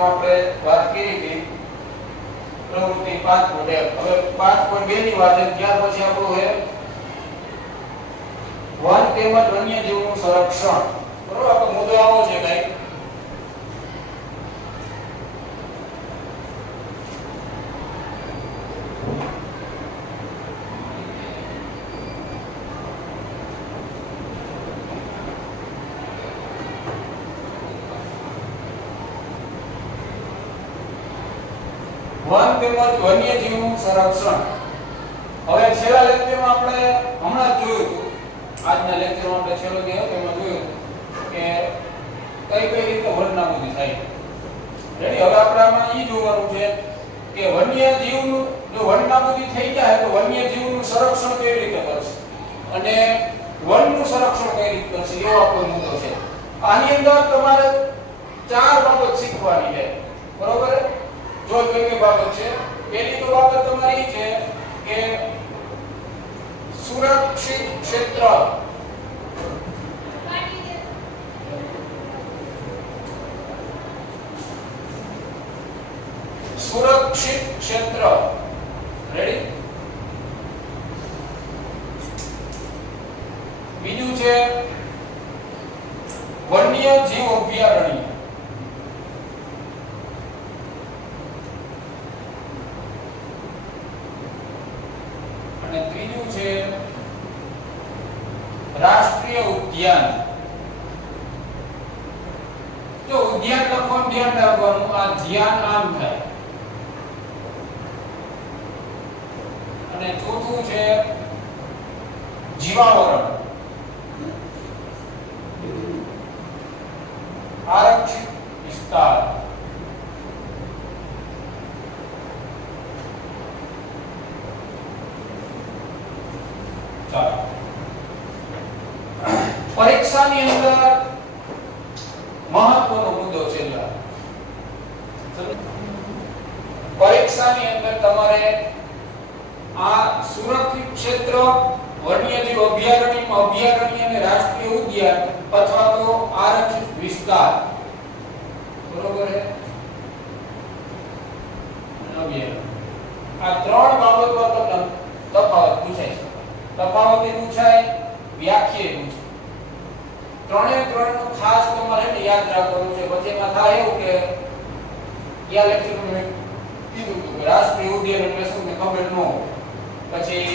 લેક્ચરમાં આપણે વાત કરી હતી પ્રવૃત્તિ 5.1. હવે 5.2 ની વાત છે. ત્યાર પછી આપણું છે વન તેમજ વન્યજીવનું સંરક્ષણ. બરોબર, આપણો મુદ્દો આવો છે કઈ વન તેમજ વન્યજીવનું સંરક્ષણ. હવે છેલ્લા લેક્ચરમાં આપણે હમણાં જ જોયું હતું, આજના લેક્ચરમાં આપણે છેલ્લો જે હતો એમાં જોયું કે કઈ રીતે વનનાબૂદી થાય. રેડી, હવે આપણે આમાં ઈ જોવાનું છે કે વન્યજીવનું જો વનનાબૂદી થઈ જાય તો વન્યજીવનું સંરક્ષણ કેવી રીતે કરશે અને વનનું સંરક્ષણ કઈ રીતે કરશે એવો આપણો મુદ્દો છે. આની અંદર તમારે 4 બાબત શીખવાની છે. બરોબર, જો કઈ બાબત છે. પહેલી તો બાબત તમારી છે કે સુરક્ષિત ક્ષેત્ર. સુરક્ષિત ક્ષેત્ર. રેડી. બીજું છે વન્યજીવ અભયારણ્ય. અને ત્રીજું છે રાષ્ટ્રીય ઉદ્યાન. તો ઉદ્યાન લખવાનું ધ્યાન રાખવાનું, આ ધ્યાન આમ થાય. અને ચોથું છે જીવાવરણ. આરક્ષિત વિસ્તાર. ચાલો, પરીક્ષાની અંદર મહત્વનો મુદ્દો છે. પરીક્ષાની અંદર તમારે આ સુરક્ષિત ક્ષેત્ર, વન્યજીવ અભયારણ્ય અને રાષ્ટ્રીય ઉદ્યાન અથવા તો આરક્ષિત વિસ્તાર, બરોબર છે, આ 3 બાબતમાં તમને તફાવત પૂછાય છે. તફાવત એ પૂછાય, વ્યાખ્યા પૂછાય. ત્રણેયનું ખાસ તમારે યાદ રાખવાનું છે. પછી એમાં થાય એવું કે યા લેક્ચરમાં મેં કીધું હતું કે રાષ્ટ્રીય ઉદ્યાન એટલે શું ને ખબર ન હોય, પછી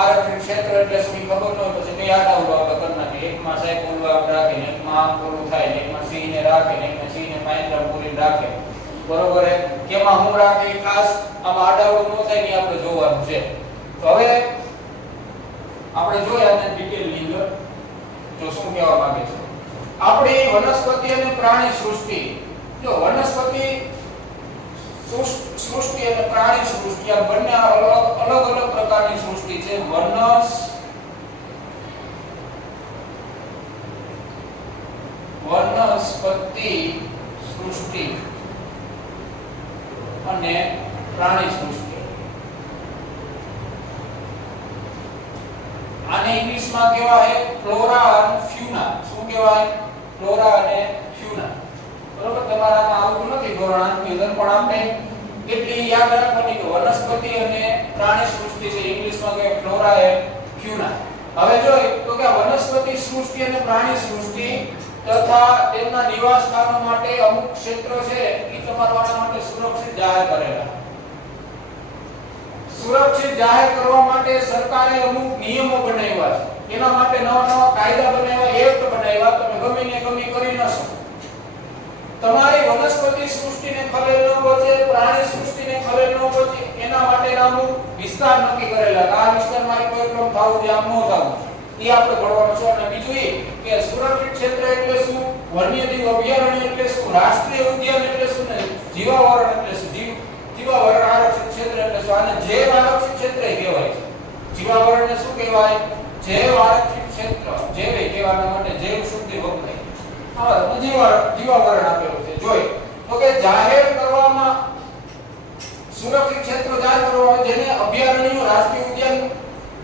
આરક્ષિત ક્ષેત્ર એટલે શું ખબર ન હોય, પછી બે આડાવડો આપણે કરી નાખીએ. એકમાં સાહેબ બોલવા આપણે રાખીને, એકમાં આમ પૂરું થાય, એકમાં સિંહને રાખે ને એકમાં સિંહને પાંદડા પૂરીને રાખે. બરોબર છે, કેમાં હું રાખે ખાસ આમાં આડાવડું ન થાય ને આપણે જોવાનું છે. તો હવે આપણે જોયા અને ડિટેલની અંદર જો શું કહેવા માંગે છે. આપણી વનસ્પતિ અને પ્રાણી સૃષ્ટિ, જો વનસ્પતિ સૃષ્ટિ અને પ્રાણી સૃષ્ટિ આ બંને અલગ પ્રકારની સૃષ્ટિ છે. વનસ્પતિ સૃષ્ટિ અને પ્રાણી સૃષ્ટિ. આને ઇંગ્લિશમાં કહેવાય ફ્લોરા અને ફ્યુના. શું કહેવાય? ફ્લોરા અને ફ્યુના. બરોબર, તમારામાં આવતું નથી ધોરણ 8 ની અંદર, પણ આપણે કેટલી યાદ રાખવાની કે વનસ્પતિ અને પ્રાણી સૃષ્ટિ છે. ઇંગ્લિશમાં કહેવાય ફ્લોરા અને ફ્યુના. હવે જોઈ તો કે વનસ્પતિ સૃષ્ટિ અને પ્રાણી સૃષ્ટિ તથા તેમના નિવાસ સ્થાનો માટે અમુક ક્ષેત્રો છે એ તમારા માટે સુરક્ષિત જાહેર કરેલા. સુરક્ષિત જાહેર કરવા માટે સરકારે અમુક નિયમો બનાવ્યા છે. એના માટે નવા કાયદા બનાવ્યા, એક્ટ બનાવ્યા. તમે ગમે ને ગમે કરી ન શકો. તમારી વનસ્પતિ સૃષ્ટિને ખલેલ ન પહોંચે, પ્રાણી સૃષ્ટિને ખલેલ ન પહોંચે એના માટે અમુક વિસ્તાર નક્કી કરેલા. આ વિસ્તારમાં કોઈ પણ થવું છે, આમ ન થવું એ આપણે ભણવાનું છે. અને બીજું એ કે સુરક્ષિત ક્ષેત્ર એટલે શું, વન્યજીવ અભયારણ્ય એટલે શું, રાષ્ટ્રીય ઉદ્યાન એટલે શું ને જીવાવરણ એટલે શું. જીવાવરણ આરક્ષિત ક્ષેત્ર એટલે શું, આને જૈવ આરક્ષિત ક્ષેત્ર કહેવાય છે. જીવાવરણને શું કહેવાય? જૈવ આરક્ષિત ક્ષેત્ર. જૈવ કહેવાના માટે જૈવ શબ્દ વપરાય. હા, જીવાવરણ આપેલું છે. જોઈ તો કે જાહેર કરવામાં સુરક્ષિત ક્ષેત્રો જાહેર કરવામાં જેને અભયારણ્યો, રાષ્ટ્રીય ઉદ્યાન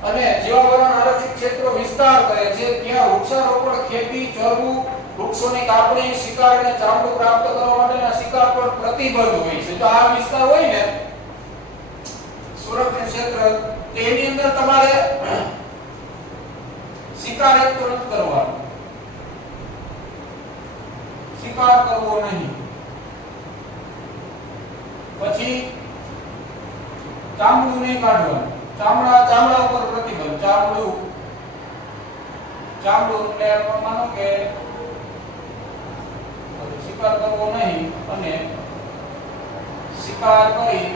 અને જીવાવરણ આરક્ષિત ક્ષેત્રો વિસ્તાર કરે છે ત્યાં વૃક્ષારોપણ, ખેતી, ચરવું, વૃક્ષોની કાપણી, શિકાર અને ચામડું પ્રાપ્ત કરવા માટેના શિકાર પર પ્રતિબંધ હોય છે. તો આ વિસ્તાર હોય ને સંરક્ષણ ક્ષેત્ર, તેની અંદર તમારે શિકાર એક તો નથી કરવાનો, શિકાર કરવો નહીં. પછી ચામડું નહીં કાઢવાનું, ચામડા ઉપર પ્રતિબંધ. ચામડું એટલે માનો કે શિકાર કરવો નહીં અને શિકાર કરી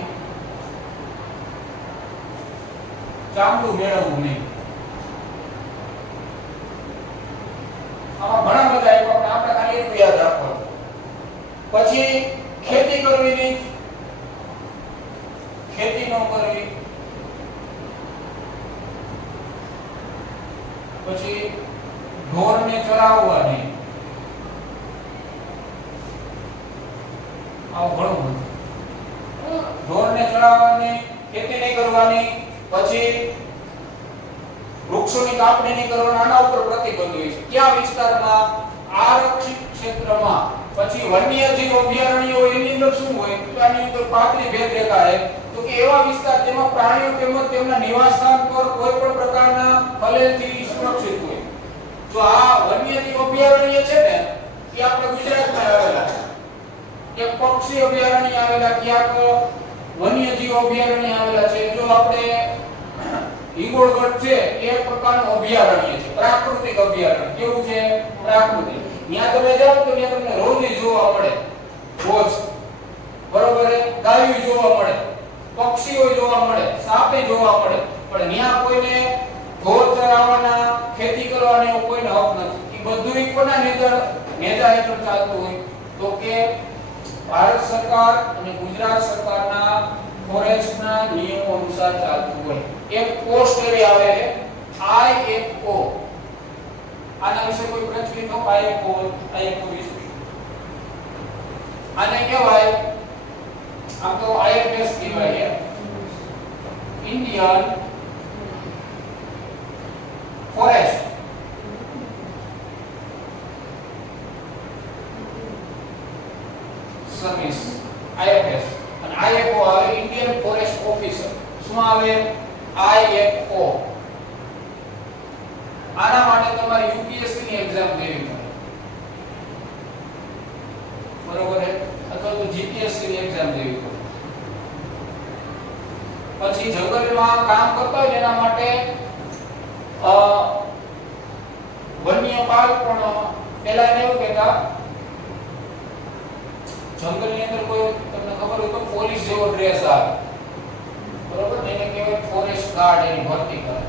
ચામડું મેળવવું નહીં. આમાં ઘણા બધા આપણે ખાલી એટલું યાદ રાખવાનું. પછી ખેતી કરવી નહીં, ખેતી ન કરવી. પછી ઢોરને ચરાવવા નહીં. આવું ઘણું બધું. ઢોરને ચરાવવાની, ખેતી નહીં કરવાની. પછી વૃક્ષોની કાપણી નહીં કરવાની. આના ઉપર પ્રતિબંધ હોય છે. કયા વિસ્તારમાં? આરક્ષિત ક્ષેત્રમાં. પછી વન્યજીવ અભયારણ્યો, એની અંદર શું હોય? આની અંદર પાતળી ભેદ દેખાય તો કે એવા વિસ્તાર જેમાં પ્રાણીઓ તેમજ તેમના નિવાસસ્થાન પર કોઈ પણ પ્રકારના ખલેલથી સુરક્ષિત હોય. જો આ વન્યજીવ અભયારણ્ય છે ને, એ આપણે ગુજરાતમાં આવેલા છે. એક પક્ષી અભયારણ્ય આવેલા, ક્યાંક વન્યજીવ અભયારણ્ય આવેલા છે. જો આપણે હિંગોળગઢ છે, એ પ્રકારનું અભયારણ્ય છે, પ્રાકૃતિક અભયારણ્ય. કેવું છે? પ્રાકૃતિક. ત્યાં તમે જાઓ તો ત્યાં તમને રોજી જોવા મળે, રોજ બરોબર, ગાયો જોવા મળે, પક્ષીઓ જોવા મળે, સાપે જોવા મળે. પણ ત્યાં કોઈને ઢોર ચરાવવાના, ખેતી કરવાનો એવો કોઈને હક નથી. એ બધું કોના નેજા હેઠળ ચાલતું હોય? તો કે ભારત સરકાર અને ગુજરાત સરકારના ફોરેસ્ટના નિયમો અનુસાર ચાલતું હોય. એક પોસ્ટ એવી આવે છે IFO. આના વિશે કોઈ પ્રચલિત હો? IFO વિશે આને કહેવાય, આમ તો IFS કહેવાય છે, ઇન્ડિયન ફોરેસ્ટ સર્વિસ, IFS. અને IFO આવે ઇન્ડિયન ફોરેસ્ટ ઓફિસર. શું આવે? IFO. આના માટે તમારે UPSC ની એક્ઝામ દેવી પડે, બરોબર છે? અથવા તો GPSC ની એક્ઝામ દેવી પડે. પછી જંગલમાં કામ કરતા હોય એના માટે વન્યપાલ પણ પહેલા એને એવું કહેતા, જંગલની અંદર કોઈ તમને ખબર હોય તો પોલીસ જેવો ડ્રેસ આવે, બરોબર? એને કહેવાય ફોરેસ્ટ ગાર્ડ. એની ભરતી કરે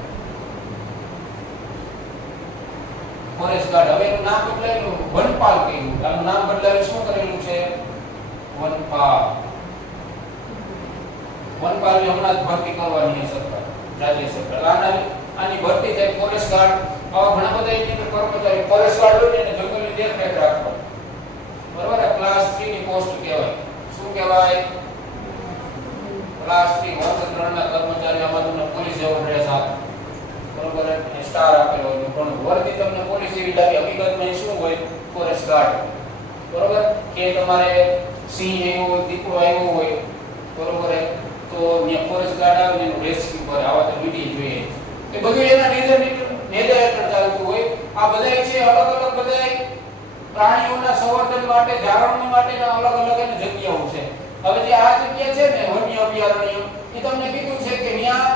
ફોરેસ્ટ ગાર્ડ. હવે એનું નામ બદલાયું, વનપાલ કહ્યું. આનું નામ બદલાયું, શું કરેલું છે? વનપાલ. વનપાલની હમણાં જ ભરતી કરવાની છે સરકાર, રાજ્ય સરકાર. આની ભરતી થાય ફોરેસ્ટ ગાર્ડ. આવા ઘણા બધા એની અંદર કર્મચારી ફોરેસ્ટ ગાર્ડ હોય ને, જંગલની દેખરેખ રાખવા, બરોબર? ક્લાસ 3 ની પોસ્ટ કહેવાય. શું કહેવાય? ક્લાસ 3 વર્ગ 3 ના કર્મચારી. આમાં તમને પોલીસ જેવો ડ્રેસ આપે, બરોબર? અને સ્ટાર આપેલો હોય, પણ વર્દી તમને પોલીસ જેવી લાગે. હકીકતમાં શું હોય? ફોરેસ્ટ ગાર્ડ, બરોબર? કે તમારે સિંહ આવ્યો હોય, દીપડો આવ્યો હોય, બરોબર, તો ત્યાં ફોરેસ્ટ ગાર્ડ આવે ને એનું રેસ્ક્યુ કરે. આવા તો વિડીયો જોઈએ. એ બધું એના નેજા હેઠળ ચાલતું હોય. આ બધાય છે અલગ અલગ, બધાય પ્રાણીઓના સંવર્ધન માટે, જાળવણી માટેના અલગ અલગ એની જગ્યાઓ છે. હવે જે આ જગ્યા છે ને વન્ય અભયારણ્ય, એ તમને કીધું છે કે ત્યાં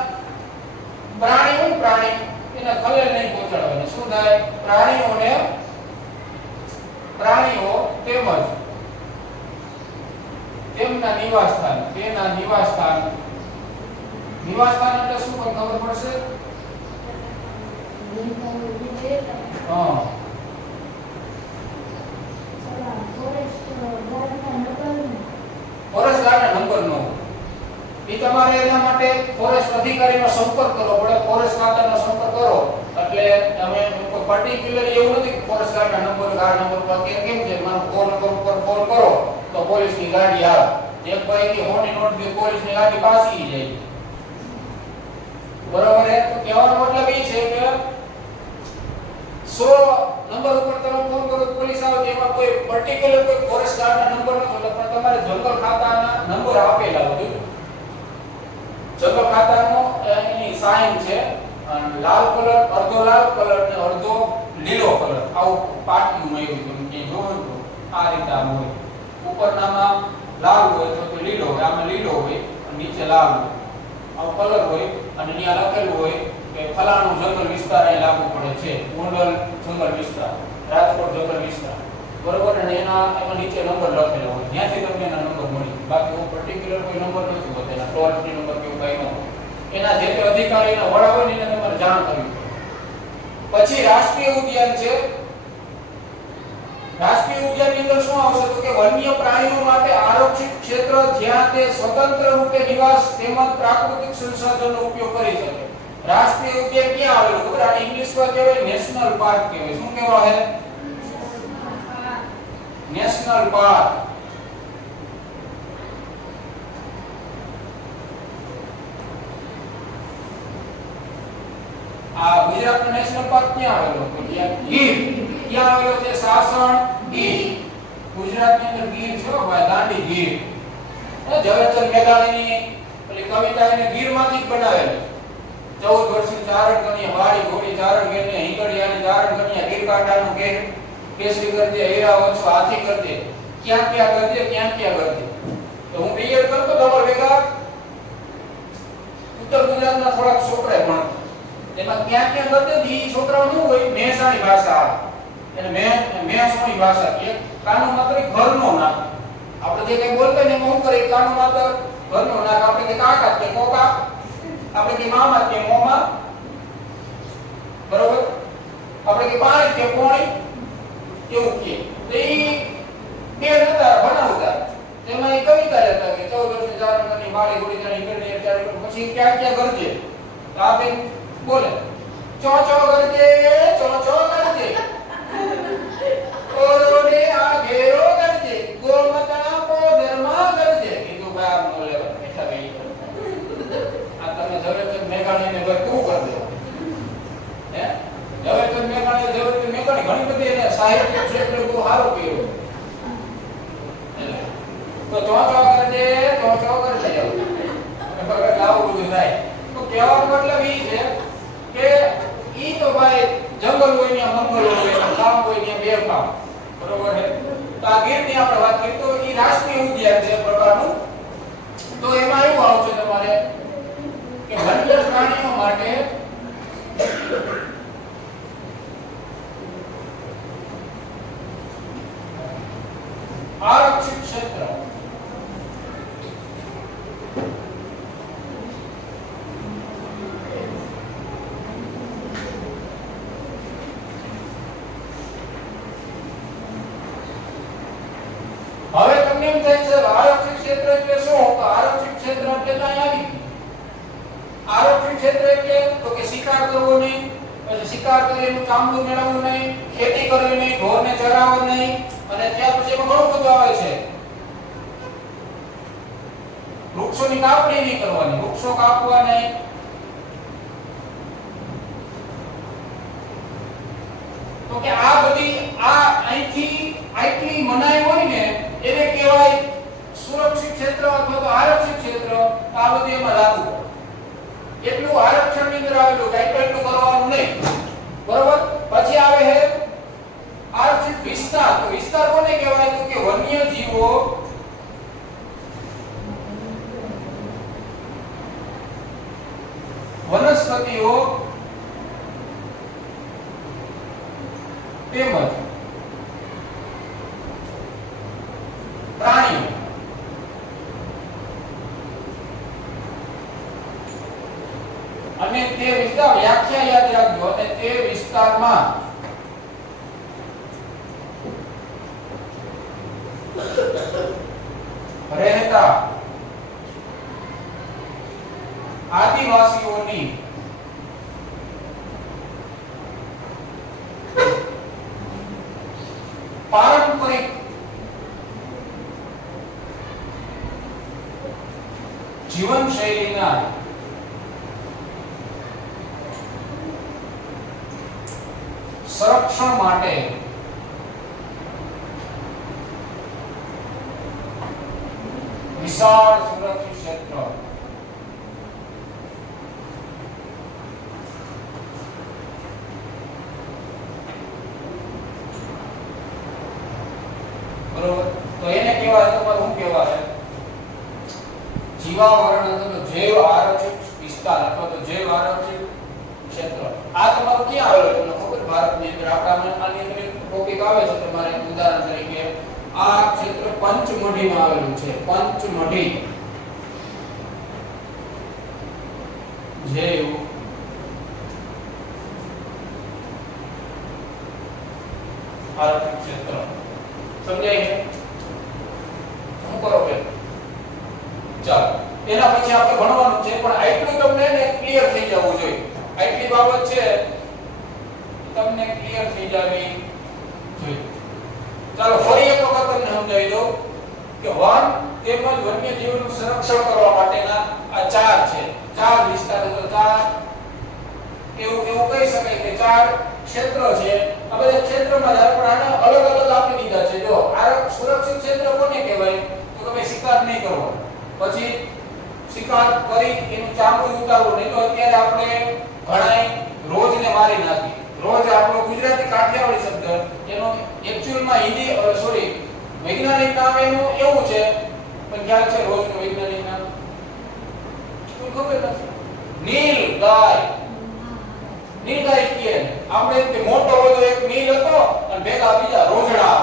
પ્રાણી એને ખલેલ નહીં પહોંચાડવાની. શું થાય? પ્રાણીઓ તેમજ તેમના નિવાસસ્થાન એટલે શું કોઈ ખબર પડશે? હા, ફોરેસ્ટ ગાર્ડના નંબર નો એ તમારે એના માટે ફોરેસ્ટ અધિકારીનો સંપર્ક કરવો પડે. ફોરેસ્ટ ખાતાનો સંપર્ક કરો એટલે તમે કોઈ પર્ટિક્યુલર એવું નથી કે ફોરેસ્ટ ગાર્ડના નંબર પર કેમ છે મારો ફોન નંબર ઉપર ફોન કરો તો પોલીસની ગાડી આવે. એક ભાઈ કે હોની નોટ દે, પોલીસની ગાડી પાછી જાય, બરોબર છે? તો કહેવાનો મતલબ એ છે કે 100 નંબર ઉપર તમે ફોન કરો પોલીસ આવે, એમાં કોઈ પર્ટિક્યુલર કોઈ ફોરેસ્ટ ગાર્ડના નંબર નથી, પણ તમારે જંગલ સાઇન છે અને લાલ કલર, અડધો લાલ કલર ને અડધો લીલો કલર, આવું પાટિયું મળ્યું તમે કે જોવો તો આ રીતે આમ હોય. ઉપરનામાં લાલ હોય તો લીલો હોય, આમાં લીલો હોય અને નીચે લાલ હોય, આવો કલર હોય અને ત્યાં લખેલું હોય કે ફલાણું જંગલ વિસ્તાર અહીં લાગુ પડે છે, ગોંડલ જંગલ વિસ્તાર, રાજકોટ જંગલ વિસ્તાર, બરોબર. અને એમાં નીચે નંબર લખેલો હોય, ત્યાંથી તમને એના નંબર મળી. બાકી હું પર્ટિક્યુલર કોઈ નંબર નથી હોતો, એના ટોલ ફ્રી નંબર કે કઈ ન હોય. એના જે તે અધિકારીના વડા હોય ને એને તમારે જાણ કરવી પડે. પછી રાષ્ટ્રીય ઉદ્યાન છે. રાષ્ટ્રીય ઉદ્યાનની અંદર શું આવશે તો કે વન્ય પ્રાણીઓ માટે આરક્ષિત ક્ષેત્ર જ્યાં તે સ્વતંત્ર રૂપે નિવાસ તેમજ પ્રાકૃતિક સંસાધનનો ઉપયોગ કરી શકે. રાષ્ટ્રીય ઉદ્યાન ક્યાં આવેલું ખબર? આને ઇંગ્લિશમાં કહેવાય નેશનલ પાર્ક કહેવાય. શું કહેવાય? National park. આ ગુજરાતનો નેશનલ પાર્ક ક્યાં આવેલો? તો ગીર. ક્યાં આવેલો છે? સાસણ ગીર. ગુજરાતની અંદર ગીર છે ભાઈ, દાંડી ગીર. ઝવેરચંદ મેઘાણીની પેલી કવિતા એને ગીરમાંથી જ બનાવેલી. 14 વર્ષની ચારણ કન્યા, વાડી ઘોડી ચારણ ગેને, હિંગળિયાની ચારણ કન્યા, ગીરકાંઠાનું કે કેસરી કરજે, હીરા ઓછો હાથી કરજે, ક્યાં ક્યાં કરજે, ક્યાં ક્યાં કરજે. તો હું બીએડ કરતો તમારા ભેગા ઉત્તર ગુજરાતના થોડાક છોકરા ભણતા. એમાં ક્યાં ક્યાં કરજે ઈ છોકરાઓ શું હોય? મહેસાણી ભાષા આવે. એટલે મહેસાણી ભાષા કે કાનો માત્ર ઘરનો નામ. આપણે જે કઈ બોલતા ને એમાં શું કરે? કાનો માત્ર ઘરનો નામ. આપણે કે કાકા કે કોકા, આપણે કે મામા કે મોમા, બરોબર. આપણે કે પાણી કે પોણી, એવું કે. તો ઈ બે નતા બનાવતા. તેમાં એક કવિતા લેતા કે 14 વર્ષની ચારણ કન્યા, વાડી ઘોડી ચારણ હિંગળિયા ચારણ, પછી ક્યાં ક્યાં કરજે. તો આપે બોલે ચો ચો કરજે, ચો ચો કરજે, ઓરોને આ ઘેરો કરજે, ગોમતના પોદરમાં કરજે. કીધું ભાઈ આમ નો લેવા બેઠા ગઈ. આ તમે ઝવેરચંદ મેઘાણીને ભાઈ શું કરી દો? હે ઝવેરચંદ મેઘાણી ઘણી બધી એને સાહિત્ય ક્ષેત્રે બહુ સારું કર્યું. તો ચો ચો કરજે, ચો ચો કરજે, બરાબર. આવું બધું થાય. તો કહેવાનો મતલબ ઈ છે કે ઈ તો ભાઈ જંગલ હોય ને મંગલ હોય, કામ હોય ને બે કામ, બરોબર છે. તો આ ગીરની આપણે વાત કરીએ તો ઈ રાષ્ટ્રીય ઉદ્યાન છે પ્રકારનું. તો એમાં એવું આવશે તમારે કે વન્ય પ્રાણીઓ માટે આરક્ષિત ક્ષેત્ર. હવે તમને એમ થાય છે આરક્ષિત ક્ષેત્ર એટલે શું? તો આરક્ષિત ક્ષેત્ર એટલે ક્યાં આવી? આરક્ષિત ક્ષેત્ર એટલે તો કે શિકાર કરવો નહીં, એટલે શિકાર કરીને ચામડું મેળવવું નહીં, ખેતી કરવી નહીં, ઢોરને ચરાવવું નહીં, અને ત્યાર પછી એમાં ઘણું બધું આવે છે. વૃક્ષોની કાપણી નહીં કરવાની, વૃક્ષો કાપવા નહીં. તો કે આ બધી આ અહીંથી આટલી મનાઈ હોય ને એને કહેવાય સુરક્ષિત ક્ષેત્ર અથવા તો આરક્ષિત ક્ષેત્ર. આ બધી એમાં લાગુ પડે. એટલું આરક્ષણની અંદર આવેલું કે એટલું કરવાનું નહીં, બરોબર. પછી આવે છે આરક્ષિત વિસ્તાર. તો વિસ્તાર કોને કહેવાય? તો કે વન્ય જીવો, વનસ્પતિઓ તેમજ પ્રાણીઓ. અને તે વિસ્તાર વ્યાખ્યા યાદ રાખજો. અને તે વિસ્તારમાં રહેતા આદિવાસીઓની પારંપરિક જીવનશૈલીના સંરક્ષણ માટે વિશાળ સુરક્ષિત ક્ષેત્ર જીવાવરણ અથવા તો જૈવ આરક્ષિત વિસ્તાર અથવા તો જૈવ આરક્ષિત ક્ષેત્ર આ તમારું ક્યાં આવેલું તમને ખબર ભારતની અંદર આપણા આની અંદર એક ટોપિક આવે છે તમારે ઉદાહરણ તરીકે આ ક્ષેત્ર પંચમઢીમાં આવેલું છે પંચમઢી જૈવ આરક્ષિત ક્ષેત્ર સમજાય છે શું કરો કે ચાલો એના પછી આપણે ભણવાનું છે પણ આટલું તમને ને ક્લિયર થઈ જવું જોઈએ આટલી બાબત છે તમને ક્લિયર થઈ જવી જોઈએ ચાલો ફરી એક વખત તમને સમજાવી દઉં કે વન તેમજ વન્યજીવનું સંરક્ષણ કરવા માટેના આ ચાર છે ચાર વિસ્તારો તો ચાર એવું કહી શકાય કે ચાર ક્ષેત્ર છે આ બધા ક્ષેત્રમાં જ્યારે પણ આને અલગ અલગ આપી દીધા છે જો આ સુરક્ષિત ક્ષેત્ર કોને કહેવાય તો કે ભાઈ શિકાર નહીં કરવો પછી શિકાર કરી એનું ચામડું ઉતારવું નહીં તો અત્યારે આપણે ઘણાય રોજને મારી નાખી રોજ આપણો ગુજરાતી કાઠિયાવાડી શબ્દ એનો એક્ચ્યુઅલમાં હિન્દી સોરી વૈજ્ઞાનિક નામ એનું એવું છે પણ ખ્યાલ છે રોજનું વૈજ્ઞાનિક નામ શું ખબર નથી નીલગાય નીલગાય કે આપણે કે મોટો બધો એક નીલ હતો અને ભેગા બીજા રોજડા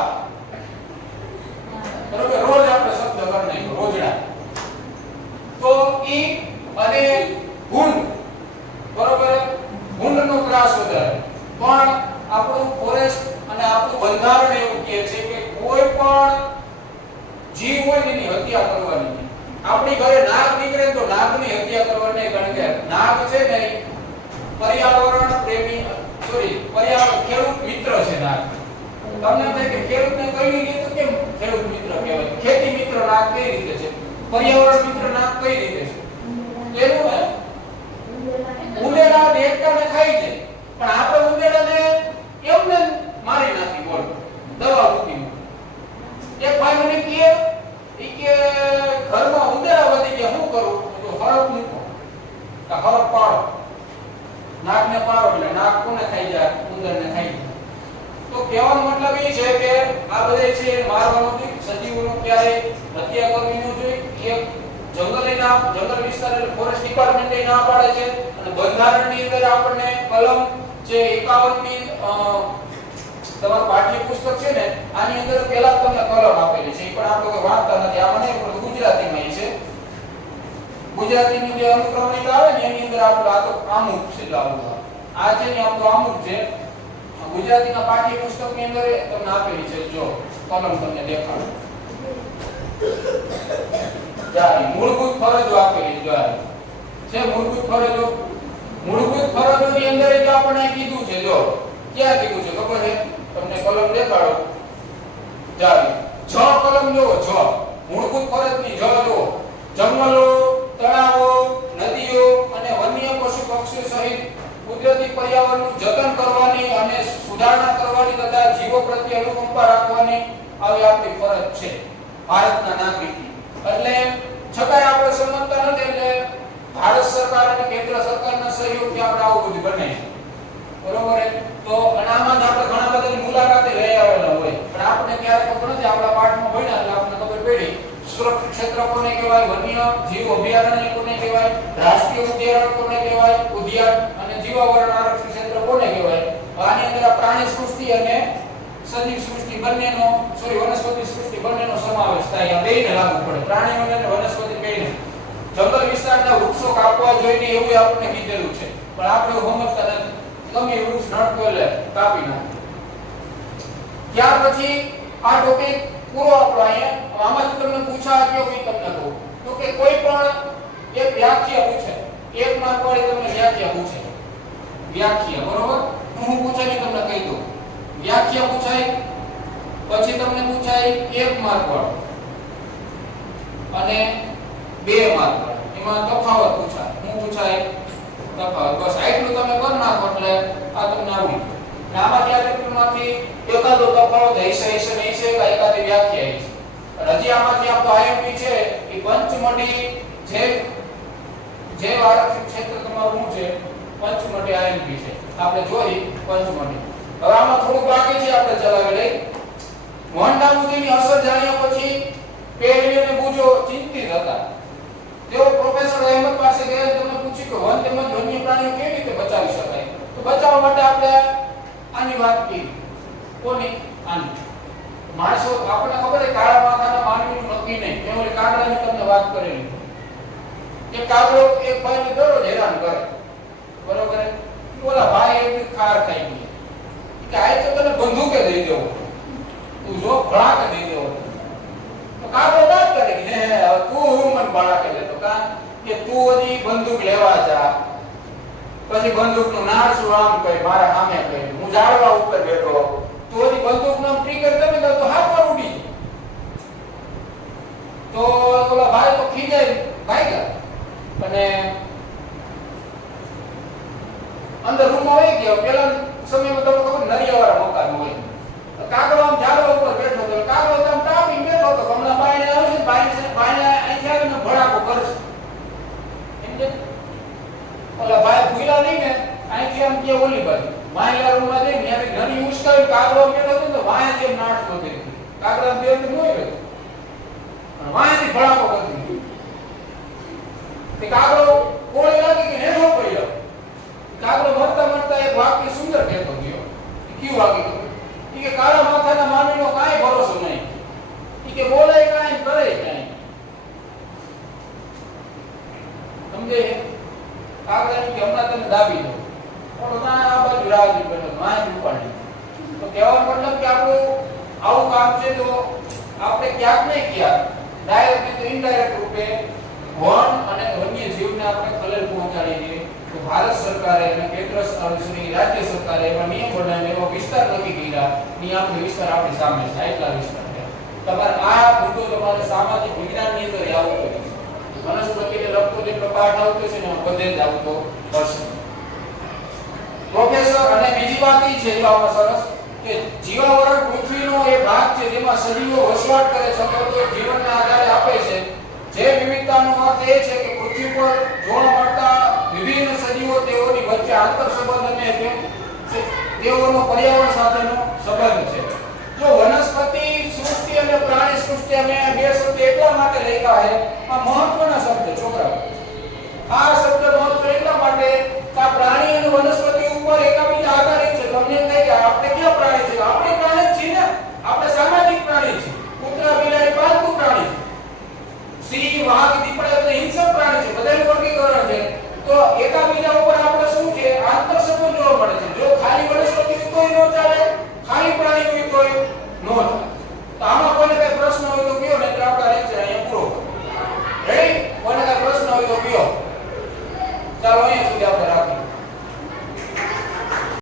બરોબર રોજ આપણે શબ્દ કરી નાખ્યો રોજડા તો ઈ અને ભૂંડ બરોબર ભૂંડનો ત્રાસ વધારે પણ આપણું ફોરેસ્ટ અને આપણું બંધારણ એવું કહે છે કે કોઈ પણ જીવ હોય એની હત્યા કરવાની નહીં આપણી ઘરે નાગ નીકળે તો નાગની હત્યા કરવાની નહીં કારણ કે નાગ છે ને પર્યાવરણ પ્રેમી સોરી પર્યાવરણ ખેડૂત મિત્ર છે નાગ તમને થાય કે ખેડૂતને કઈ રીતે કેમ ખેડૂત મિત્ર કહેવાય ખેતી મિત્ર નાગ કઈ રીતે છે પર્યાવરણ મિત્ર નાગ કઈ રીતે છે એનું હે ઉંદેડા દેખતાને ખાઈ જાય પણ આપણે ઉંદેડાને એમને મારી નાખી બોલ દવા મૂકી એક ભાઈ મને કહે કે ઘરમાં ઉંદેડા વધી ગયા શું કરું તો હરક મૂકો કે હરક પાડો નાગને પાડો એટલે નાગ કોને ખાઈ જાય ઉંદરને ખાઈ જાય તો કહેવાનો મતલબ એ છે કે આ બધે છે મારવાનું નથી સજીવોનો ક્યારે હત્યા કરવી ન જોઈએ એક જંગલ વિસ્તાર એટલે ફોરેસ્ટ ડિપાર્ટમેન્ટ એ ના પાડે છે અને બંધારણની અંદર આપણને કલમ જે 51 ની તમારું પાઠ્ય પુસ્તક છે ને આની અંદર પહેલા તમને કલમ આપેલી છે એ પણ આપણે કોઈ વાંચતા નથી આ મને પણ ગુજરાતીમાં છે ગુજરાતીની જે અનુક્રમણિકા આવે ને એની અંદર આપણું આ તો આમુખ છે આ છે ને આપણું આમુખ છે ગુજરાતીના પાઠ્ય પુસ્તકની અંદર તમને આપેલી છે જો કલમ તમને દેખાડું જારી મૂળભૂત ફરજો આપેલી જારી છે મૂળભૂત ફરજોની અંદર જ આપણે કીધું છે જો ક્યાં કીધું છે ખબર છે તમને કલમ દેખાડો જારી 6 કલમ જોવો 6 મૂળભૂત ફરજની જો જંગલો તળાવો નદીઓ અને વન્ય પશુ પક્ષીઓ સહિત કુદરતી પર્યાવરણનું જતન કરવાની અને સુધારણા કરવાની તથા જીવો પ્રત્યે અનુકંપા રાખવાની આવી આપણી ફરજ છે ભારતના નાગરિક એટલે છતાંય આપણે સમજતા નથી એટલે ભારત સરકાર અને કેન્દ્ર સરકારના સહયોગથી આપણે આવું બધું બનાવીએ બરોબર તો આનામાં આપણે ઘણા બધાની મુલાકાતે લઈ આવેલા હોય પણ આપણે ક્યારે ખબર નથી આપણા પાઠમાં ભણ્યા એટલે આપણને ખબર પડી સુરક્ષિત ક્ષેત્ર કોને કહેવાય વન્ય જીવ અભયારણ્ય કોને કહેવાય રાષ્ટ્રીય ઉદ્યાન કોને કહેવાય ઉદ્યાન અને જીવાવરણ આરક્ષિત ક્ષેત્ર કોને કહેવાય આની અંદર પ્રાણી સૃષ્ટિ અને સજીવ સૃષ્ટિ બંનેનો સોરી વનસ્પતિ સૃષ્ટિ બંનેનો સમાવેશ થાય આ બેયને લાગુ પડે પ્રાણીઓને અને વનસ્પતિ બેયને જંગલ વિસ્તારના વૃક્ષો કાપવા જોઈએ એવું આપણને કીધેલું છે પણ આપણે સમજતા નથી ગમે વૃક્ષ નડતો એટલે કાપી નાખે ત્યાર પછી આ ટોપિક પૂરો આપણો અહીંયા આમાંથી તમને પૂછા કે હું તમને કહું તો કે કોઈ પણ એક વ્યાખ્યા પૂછે એક માર્ક વાળી તમને વ્યાખ્યા પૂછે વ્યાખ્યા બરોબર હું પૂછે ને તમને કહી દઉં વ્યાખ્યા પૂછાય પછી તમને પૂછાય 1 માર્ક વાળો અને 2 માર્ક વાળો એમાં તફાવત પૂછાય હું પૂછાય તફાવત બસ આટલું તમે કરી નાખો એટલે આ તમને આવડી ગયું આમાંથી આ પેપરમાંથી એકાદો તફાવત હશે નહીં છે કે એકાદી વ્યાખ્યા હશે હજી આમાંથી આપણો આઈએમપી છે એ પંચમઢી જે આરક્ષિત ક્ષેત્ર તમારું શું છે પંચમઢી આઈએમપી છે આપણે જોઈ પંચમઢી હવે આમાં થોડું બાકી છે આપણે ચલાવી લઈ વનડામુદીની અસર જાણ્યા પછી પેરિયો અને બુજો ચિંતિત હતા તેઓ તમને વાત કરેલી એક કાગડો એક ભાઈને દરરોજ હેરાન કરે, બરોબર? ઓલા ભાઈ એક ખાર ખાઈ ગઈ કે આ તો તને બંદૂકે દઈ દેવો, તું જો ભડાકે દઈ દેવો. તો કાગડો વાત કરે કે હે તું હું મને ભડાકે દેતો કા કે તું ઓની બંદૂક લેવા જા, પછી બંદૂકનું નાસું આમ કહી મારા સામે કહી હું ઝાડવા ઉપર બેઠો, તું ઓની બંદૂકનો ટ્રિગર તમે તો હાથ પર ઉડી. તો ઓલા ભાઈ તો ખીજાય ભાગ્યા અને અંદર રૂમમાં વહી ગયો. પેલા સમયમાં તમને ખબર નરિયાવાળા મકાન હોય, કાગડો આમ ઝાડવા ઉપર બેઠો હતો, કાગડો આમ ટાપી બેઠો હતો, હમણાં બાયણે આવશે, બાયણે અહીંથી આવીને ભડાકો કરશે. સમજે? ઓલા ભાઈ ભૂલા નહીં ને, અહીંથી આમ કે ઓલી બાજુ માયલા રૂમમાં જઈને ત્યાંથી નરી ઉસકાવી કાગડો બેઠો હતો તો વાયાથી એમ નાઠતો હતો, કાગડા બે અંદર નોઈ ગયો અને વાયાથી ભડાકો કરતી. તે કાગડો કોળી લાગી કે હેઠો પડ્યો. કાગડો મરતા મરતા એક વાક્ય સુંદર કહેતો ગયો. કયું વાક્ય કહ્યું? કે કાળા માથાના માનવીનો કાંઈ ભરોસો નહીં, કે બોલાય કાંઈ કરે કાંઈ. સમજે? કાગડાની કે હમણાં તમે દાબી દો, પણ ના આ બાજુ રાજી બનો માય ઉપાડી. તો કહેવાનો મતલબ કે આપણું આવું કામ છે તો આપણે ક્યાંક ને ક્યાંક ડાયરેક્ટ કે ઇનડાયરેક્ટ રૂપે વન અને વન્ય જીવને આપણે ખલેલ પહોંચાડી દઈએ. તો ભારત સરકારે અને કેન્દ્ર રાજ્ય સરકારે એવા નિયમ બનાવીને એવા વિસ્તાર નક્કી કર્યા, નિયમનો વિસ્તાર આપણી સામે છે, એટલા વિસ્તાર છે. તમારે આ મુદ્દો તમારે સામાજિક વિજ્ઞાનની અંદર આવતો છે, વનસ્પતિને લગતો જેટલો પાઠ આવતો છે ને બધે જ આવતો હશે. પ્રોફેસર અને બીજી વાત એ છે એવામાં સરસ કે જીવાવરણ પૃથ્વીનો એ ભાગ છે જેમાં સજીવો વસવાટ કરે છે, તો જીવનના આધારે આપે છે. જે વિવિધતાનો અર્થ એ છે કે પૃથ્વી પર જોવા મળતા વિભિન્ન સજીવો તેઓની વચ્ચે આંતર સંબંધ અને તેઓનો પર્યાવરણ સાથેનો સંબંધ છે. જો વનસ્પતિ સૃષ્ટિ અને પ્રાણી સૃષ્ટિ અમે બે શબ્દ એટલા માટે લખ્યા છે, આ મહત્વના શબ્દ છોકરાઓ. આ શબ્દ મહત્વ એટલા માટે કે આ પ્રાણી અને વનસ્પતિ ઉપર એકાબીજા આધારિત છે. તમને એમ થાય કે આપણે ક્યાં પ્રાણી છે? આપણે પ્રાણી જ છીએ ને, આપણે સામાજિક પ્રાણી છીએ. કૂતરા બિલાડી પાલતુ પ્રાણી છે, સિંહ વાઘ દીપડા બધા હિંસક પ્રાણી છે, બધાનું વર્ગીકરણ છે. તો એકાબીજા ઉપર